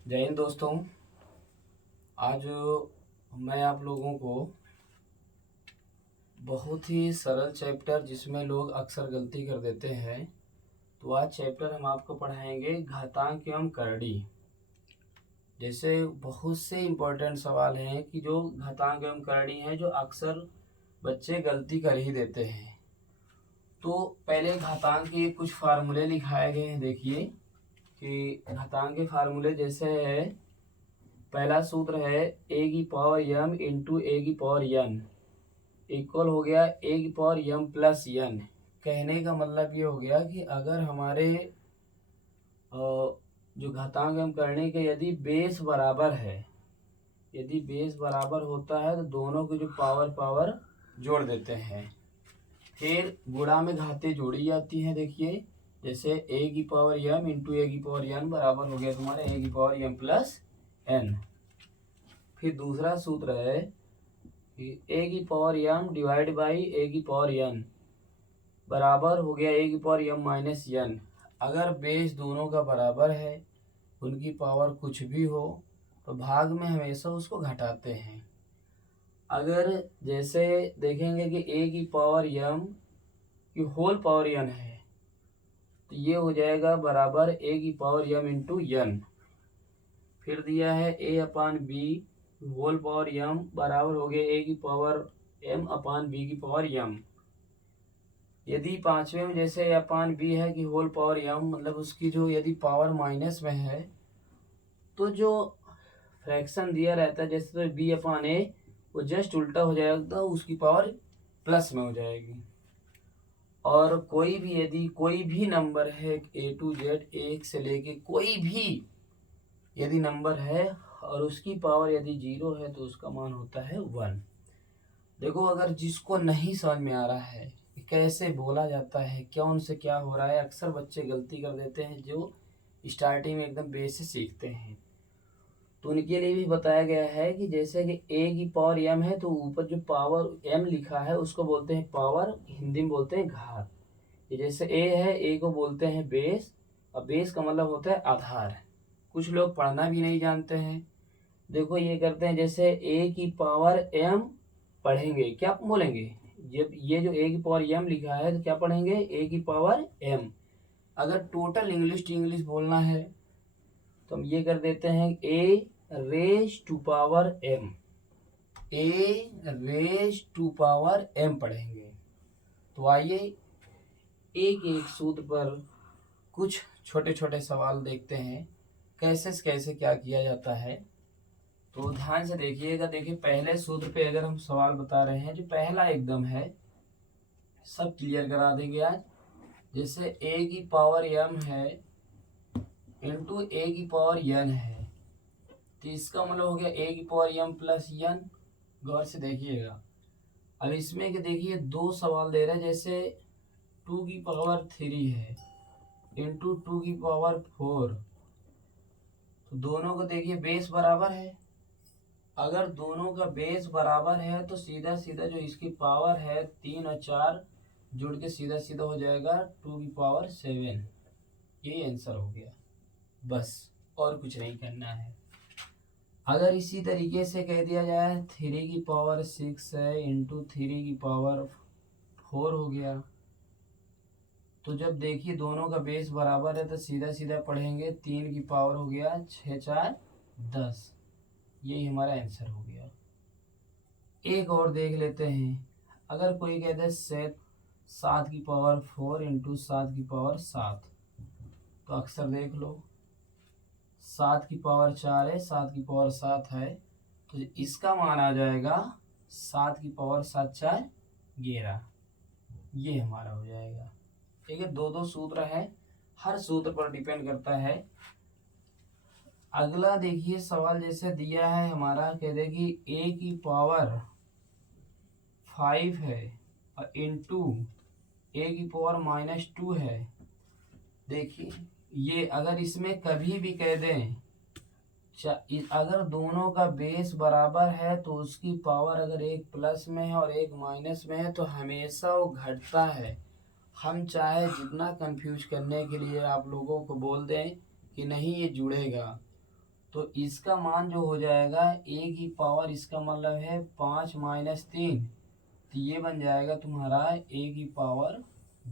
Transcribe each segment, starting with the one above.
जय हिंद दोस्तों। आज मैं आप लोगों को बहुत ही सरल चैप्टर जिसमें लोग अक्सर गलती कर देते हैं, तो आज चैप्टर हम आपको पढ़ाएंगे घातांक एवं करड़ी। जैसे बहुत से इम्पोर्टेंट सवाल हैं कि जो घातांक एवं करड़ी हैं जो अक्सर बच्चे गलती कर ही देते हैं। तो पहले घातांक के कुछ फार्मूले लिखाए गए हैं। देखिए कि घातांक के फार्मूले जैसे है, पहला सूत्र है ए की पावर यम इंटू ए की पावर यन इक्वल हो गया ए की पावर यम प्लस यन। कहने का मतलब ये हो गया कि अगर हमारे जो घातांक हम करने के यदि बेस बराबर है, यदि बेस बराबर होता है तो दोनों की जो पावर जोड़ देते हैं। फिर गुणा में घातें जोड़ी जाती हैं। देखिए जैसे ए की पावर यम इंटू ए की पावर यन बराबर हो गया तुम्हारे ए की पावर यम प्लस एन। फिर दूसरा सूत्र है कि ए की पावर यम डिवाइड बाई ए की पावर यन बराबर हो गया ए की पावर यम माइनस यन। अगर बेस दोनों का बराबर है, उनकी पावर कुछ भी हो, तो भाग में हमेशा उसको घटाते हैं। अगर जैसे देखेंगे कि ए की पावर यम की होल पावर यन है, तो ये हो जाएगा बराबर ए की पावर यम इंटू यन। फिर दिया है ए अपान बी होल पावर यम बराबर हो गया ए की पावर एम अपान बी की पावर यम। यदि पांचवें में जैसे ए अपान बी है कि होल पावर यम, मतलब उसकी जो यदि पावर माइनस में है तो जो फ्रैक्शन दिया रहता है जैसे तो बी अपान ए, वो जस्ट उल्टा हो जाएगा, तो उसकी पावर प्लस में हो जाएगी। और कोई भी यदि कोई भी नंबर है ए टू जेड, एक से लेके कोई भी यदि नंबर है और उसकी पावर यदि 0 है तो उसका मान होता है 1। देखो अगर जिसको नहीं समझ में आ रहा है कि कैसे बोला जाता है, क्या उनसे क्या हो रहा है, अक्सर बच्चे गलती कर देते हैं जो स्टार्टिंग में एकदम बेस से सीखते हैं। तो उनके लिए भी बताया गया है कि जैसे कि ए की पावर एम है तो ऊपर जो पावर एम लिखा है उसको बोलते हैं पावर, हिंदी में बोलते हैं घात। ये जैसे ए है, ए को बोलते हैं बेस, और बेस का मतलब होता है आधार। कुछ लोग पढ़ना भी नहीं जानते हैं। देखो ये करते हैं जैसे ए की पावर एम पढ़ेंगे, क्या बोलेंगे, जब ये जो ए की पावर एम लिखा है तो क्या पढ़ेंगे, ए की पावर एम। अगर टोटल इंग्लिश टू इंग्लिश बोलना है तो हम ये कर देते हैं A raise to power M, A raise to power M पढ़ेंगे। तो आइए एक एक सूत्र पर कुछ छोटे छोटे सवाल देखते हैं कैसे कैसे क्या किया जाता है। तो ध्यान से देखिएगा। देखिए पहले सूत्र पे अगर हम सवाल बता रहे हैं, जो पहला एकदम है सब क्लियर करा देंगे आज। जैसे ए की पावर एम है इंटू ए की पावर एन है, तो इसका मतलब हो गया ए की पावर एम प्लस एन। गौर से देखिएगा। अब इसमें कि देखिए दो सवाल दे रहे हैं, जैसे 2 की पावर 3 है इंटू 2 की पावर 4, तो दोनों को देखिए बेस बराबर है। अगर दोनों का बेस बराबर है तो सीधा सीधा जो इसकी पावर है 3 और 4 जुड़ के सीधा सीधा हो जाएगा 2 की पावर 7। यही आंसर हो गया, बस और कुछ नहीं करना है। अगर इसी तरीके से कह दिया जाए 3 की पावर 6 है इंटू 3 की पावर 4 हो गया, तो जब देखिए दोनों का बेस बराबर है तो सीधा सीधा पढ़ेंगे 3 की पावर हो गया 6 4 10। यही हमारा आंसर हो गया। एक और देख लेते हैं। अगर कोई कहता है 7 की पावर 4 इंटू 7 की पावर 7, तो अक्सर देख लो 7 की पावर 4 है, 7 की पावर 7 है, तो इसका मान आ जाएगा 7 की पावर 7 4 11। ये हमारा हो जाएगा। ठीक है, दो दो सूत्र है, हर सूत्र पर डिपेंड करता है। अगला देखिए सवाल जैसे दिया है हमारा, कहते हैं कि ए की पावर 5 है और इंटू ए की पावर -2 है। देखिए ये अगर इसमें कभी भी कह दें अगर दोनों का बेस बराबर है तो उसकी पावर अगर एक प्लस में है और एक माइनस में है तो हमेशा वो घटता है। हम चाहे जितना कंफ्यूज करने के लिए आप लोगों को बोल दें कि नहीं ये जुड़ेगा, तो इसका मान जो हो जाएगा a की पावर, इसका मतलब है 5 माइनस 3, तो ये बन जाएगा तुम्हारा a की पावर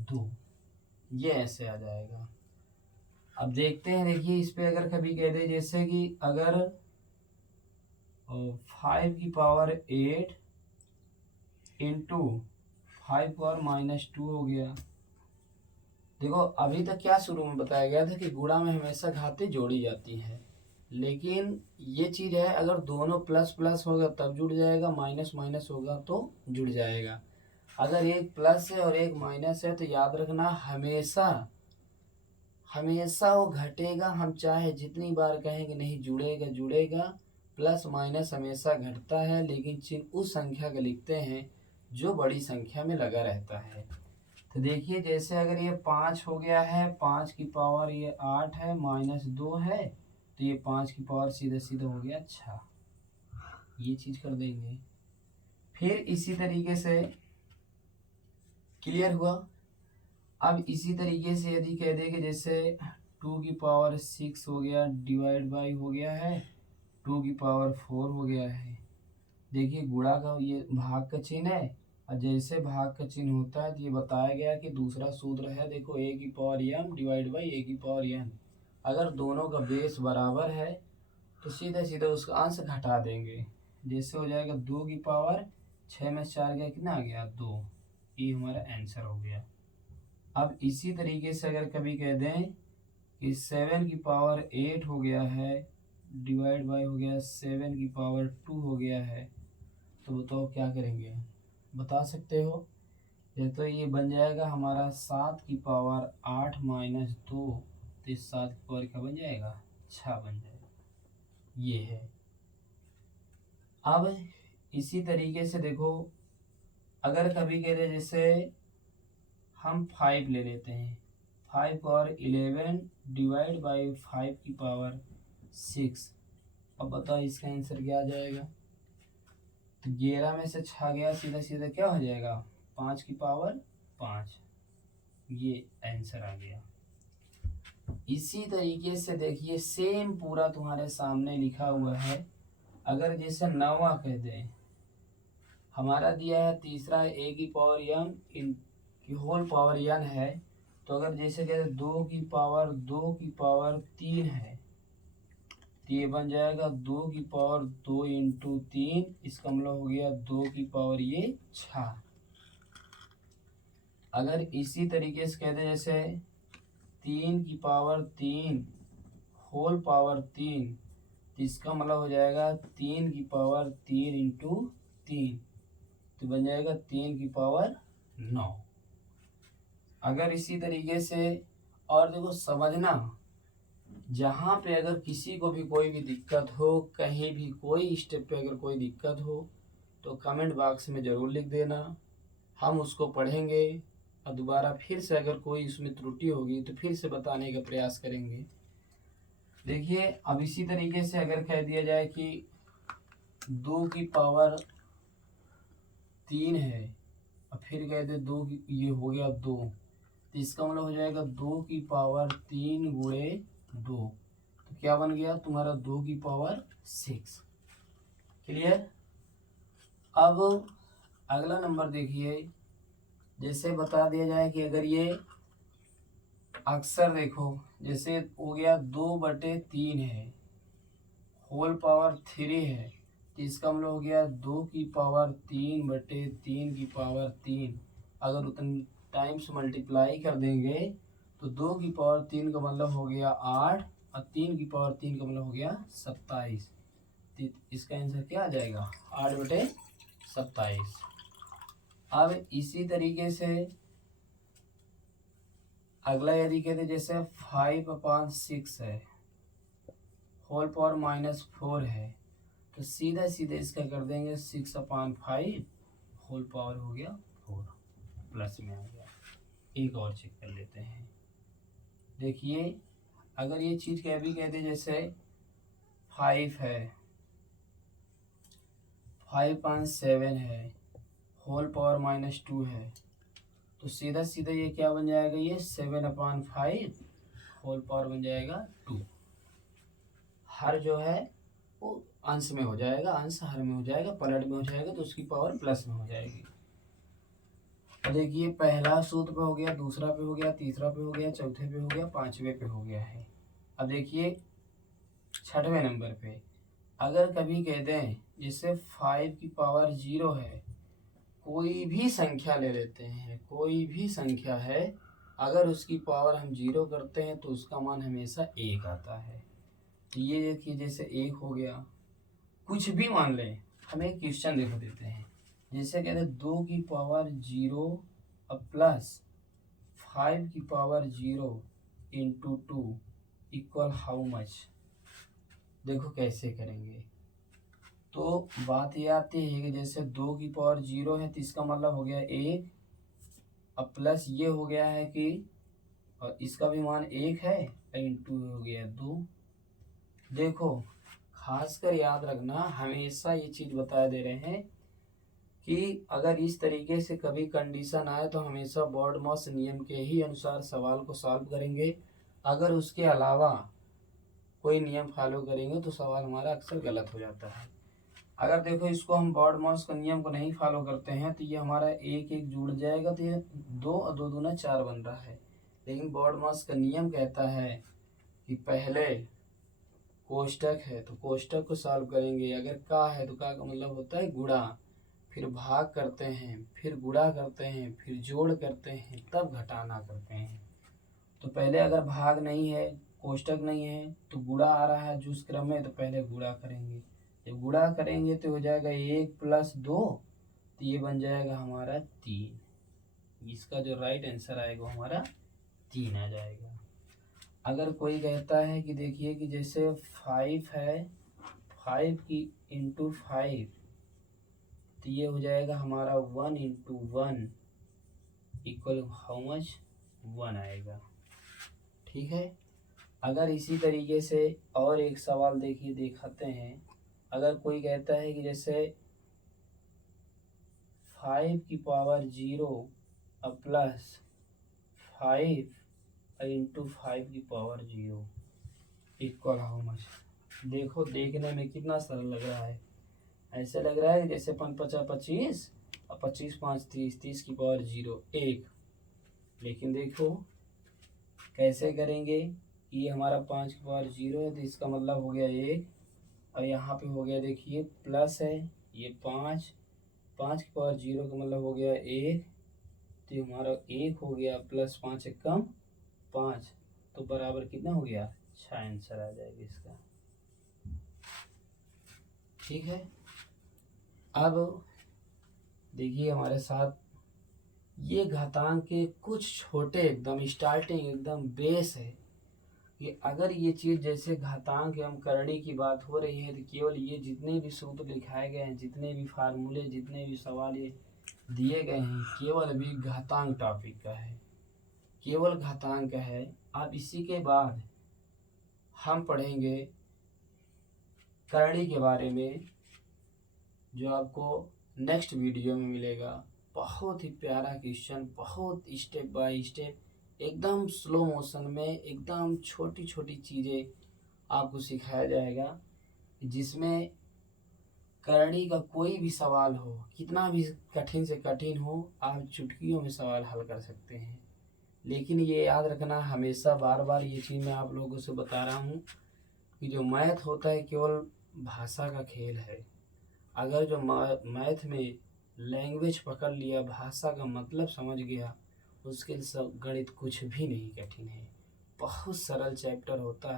2। ये ऐसे आ जाएगा। अब देखते हैं, देखिए इस पे अगर कभी कह दे जैसे कि अगर 5 की पावर 8 इंटू 5 पावर माइनस 2 हो गया। देखो अभी तक क्या शुरू में बताया गया था कि गुणा में हमेशा घातें जोड़ी जाती है, लेकिन ये चीज़ है अगर दोनों प्लस प्लस होगा तब जुड़ जाएगा, माइनस माइनस होगा तो जुड़ जाएगा। अगर एक प्लस है और एक माइनस है तो याद रखना हमेशा हमेशा वो घटेगा। हम चाहे जितनी बार कहें कि नहीं जुड़ेगा जुड़ेगा, प्लस माइनस हमेशा घटता है, लेकिन चिन्ह उस संख्या का लिखते हैं जो बड़ी संख्या में लगा रहता है। तो देखिए जैसे अगर ये 5 हो गया है, 5 की पावर ये 8 है, माइनस 2 है, तो ये 5 की पावर सीधा सीधा हो गया 6। ये चीज़ कर देंगे। फिर इसी तरीके से क्लियर हुआ। अब इसी तरीके से यदि कह दे कि जैसे 2 की पावर 6 हो गया, डिवाइड बाई हो गया है 2 की पावर 4 हो गया है। देखिए गुणा का ये भाग का चिन्ह है, और जैसे भाग का चिन्ह होता है तो ये बताया गया कि दूसरा सूत्र है, देखो a की power m divide by a की पावर n। अगर दोनों का बेस बराबर है तो सीधे सीधे उसका अंश घटा देंगे। जैसे हो जाएगा 2 की पावर 6 में 4 गया, कितना आ गया 2। ये हमारा आंसर हो गया। अब इसी तरीके से अगर कभी कह दें कि 7 की पावर 8 हो गया है, डिवाइड बाई हो गया 7 की पावर 2 हो गया है, तो बताओ क्या करेंगे, बता सकते हो? ये तो ये बन जाएगा हमारा 7 की पावर 8 माइनस 2, तो इस 7 की पावर क्या बन जाएगा 6 बन जाएगा। ये है। अब इसी तरीके से देखो अगर कभी कह रहे जैसे हम 5 ले लेते हैं, 5 पावर 11 डिवाइड बाई 5 की पावर 6। अब बताओ इसका आंसर क्या आ जाएगा? तो 11 में से 6 गया, सीधा सीधा क्या हो जाएगा 5 की पावर 5। ये आंसर आ गया। इसी तरीके से देखिए सेम पूरा तुम्हारे सामने लिखा हुआ है। अगर जैसे 9वां कह दें, हमारा दिया है तीसरा a की पावर m इन की होल पावर n है, तो अगर जैसे कहते 2 की पावर 3 है, तो ये बन जाएगा 2 की पावर 2 इंटू 3, इसका मतलब हो गया 2 की पावर ये 6। अगर इसी तरीके से कहते जैसे 3 की पावर 3 होल पावर 3, तो इसका मतलब हो जाएगा 3 की पावर 3 इंटू 3, तो बन जाएगा 3 की पावर 9। अगर इसी तरीके से और देखो समझना, जहाँ पे अगर किसी को भी कोई भी दिक्कत हो, कहीं भी कोई स्टेप पे अगर कोई दिक्कत हो तो कमेंट बॉक्स में ज़रूर लिख देना, हम उसको पढ़ेंगे और दोबारा फिर से अगर कोई उसमें त्रुटि होगी तो फिर से बताने का प्रयास करेंगे। देखिए अब इसी तरीके से अगर कह दिया जाए कि 2 की पावर 3 है और फिर कह दे 2 की, ये हो गया 2, तो इसका मतलब हो जाएगा 2 की पावर 3 गुणे 2, तो क्या बन गया तुम्हारा 2 की पावर 6। क्लियर। अब अगला नंबर देखिए, जैसे बता दिया जाए कि अगर ये अक्सर देखो जैसे हो गया 2/3 है, होल पावर 3 है, तो इसका मतलब हो गया 2 की पावर 3/3 की पावर 3। अगर उतने टाइम्स मल्टीप्लाई कर देंगे तो 2 की पावर 3 का मतलब हो गया 8 और 3 की पावर 3 का मतलब हो गया 27। तो इसका आंसर क्या आ जाएगा 8/27। अब इसी तरीके से अगला यदि कहते जैसे 5/6 है, होल पावर -4 है, तो सीधा सीधे इसका कर देंगे 6/5, होल पावर हो गया 4, प्लस में आ गया। एक और चेक कर लेते हैं। देखिए अगर ये चीज़ क्या भी कहते जैसे 5 है, 5/7 है, होल पावर -2 है, तो सीधा सीधा ये क्या बन जाएगा ये 7/5, होल पावर बन जाएगा 2। हर जो है वो अंश में हो जाएगा, अंश हर में हो जाएगा, पलट में हो जाएगा, तो उसकी पावर प्लस में हो जाएगी। तो देखिए पहला सूत्र पे हो गया, दूसरा पे हो गया, तीसरा पे हो गया, चौथे पे हो गया, पांचवें पे हो गया है। अब देखिए छठवें नंबर पे अगर कभी कह दें जिससे 5 की पावर 0 है, कोई भी संख्या ले लेते हैं, कोई भी संख्या है, अगर उसकी पावर हम 0 करते हैं तो उसका मान हमेशा 1 आता है। तो ये देखिए जैसे 1 हो गया, कुछ भी मान लें, हम एक क्वेश्चन देखो देते हैं, जैसे कहते हैं 2 की पावर 0 अब प्लस 5 की power 0 into 2 equal how much. देखो कैसे करेंगे। तो बात ये आती है कि जैसे 2 की पावर 0 है तो इसका मतलब हो गया 1, अब प्लस ये हो गया है कि और इसका भी मान 1 है, इंटू हो गया 2। देखो खासकर याद रखना, हमेशा ये चीज़ बता दे रहे हैं कि अगर इस तरीके से कभी कंडीशन आए तो हमेशा बॉर्डमॉस नियम के ही अनुसार सवाल को सॉल्व करेंगे। अगर उसके अलावा कोई नियम फॉलो करेंगे तो सवाल हमारा अक्सर गलत हो जाता है। अगर देखो इसको हम बॉर्डमॉस के नियम को नहीं फॉलो करते हैं तो ये हमारा 1 1 जुड़ जाएगा, तो ये 2 और 2 दूना 4 बन रहा है। लेकिन बॉर्डमॉस का नियम कहता है कि पहले कोष्टक है तो कोष्टक को सॉल्व करेंगे, अगर का है तो का मतलब होता है गुणा, फिर भाग करते हैं, फिर गुणा करते हैं, फिर जोड़ करते हैं, तब घटाना करते हैं। तो पहले अगर भाग नहीं है, कोष्टक नहीं है, तो गुणा आ रहा है जो उस क्रम में, तो पहले गुणा करेंगे। जब गुणा करेंगे तो हो जाएगा 1 + 2, तो ये बन जाएगा हमारा 3। इसका जो राइट आंसर आएगा वो हमारा 3 आ जाएगा। अगर कोई कहता है कि देखिए कि जैसे 5 है, 5 की इंटू 5, तो ये हो जाएगा हमारा 1 इंटू 1 इक्वल हाउ मच, 1 आएगा। ठीक है। अगर इसी तरीके से और एक सवाल देखिए दिखाते हैं, अगर कोई कहता है कि जैसे 5 की पावर 0 अब प्लस 5 इंटू 5 की पावर 0 इक्वल हाउ मच। देखो देखने में कितना सरल लग रहा है, ऐसे लग रहा है जैसे 5 × 5 = 25 और 25 × 5 = 30, 30 की पावर 0 1। लेकिन देखो कैसे करेंगे, ये हमारा 5 की पावर 0 है तो इसका मतलब हो गया 1, और यहाँ पे हो गया देखिए प्लस है, ये 5 की पावर 0 का मतलब हो गया 1, तो ये हमारा 1 हो गया, प्लस 5 × 1 = 5, तो बराबर कितना हो गया 6 आंसर आ जाएगा इसका। ठीक है। अब देखिए हमारे साथ ये घातांक के कुछ छोटे एकदम स्टार्टिंग एकदम बेस है कि अगर ये चीज़ जैसे घातांक एवं करणी की बात हो रही है तो केवल ये जितने भी सूत्र लिखाए गए हैं, जितने भी फार्मूले, जितने भी सवाल ये दिए गए हैं, केवल अभी घातांक टॉपिक का है, केवल घातांक का है। अब इसी के बाद हम पढ़ेंगे करणी के बारे में, जो आपको नेक्स्ट वीडियो में मिलेगा। बहुत ही प्यारा क्वेश्चन, बहुत स्टेप बाय स्टेप, एकदम स्लो मोशन में, एकदम छोटी छोटी चीज़ें आपको सिखाया जाएगा, जिसमें करणी का कोई भी सवाल हो, कितना भी कठिन से कठिन हो, आप चुटकियों में सवाल हल कर सकते हैं। लेकिन ये याद रखना, हमेशा बार बार ये चीज़ मैं आप लोगों से बता रहा हूँ कि जो मैथ होता है केवल भाषा का खेल है। अगर जो मैथ में लैंग्वेज पकड़ लिया, भाषा का मतलब समझ गया, उसके लिए गणित कुछ भी नहीं कठिन है, बहुत सरल चैप्टर होता है।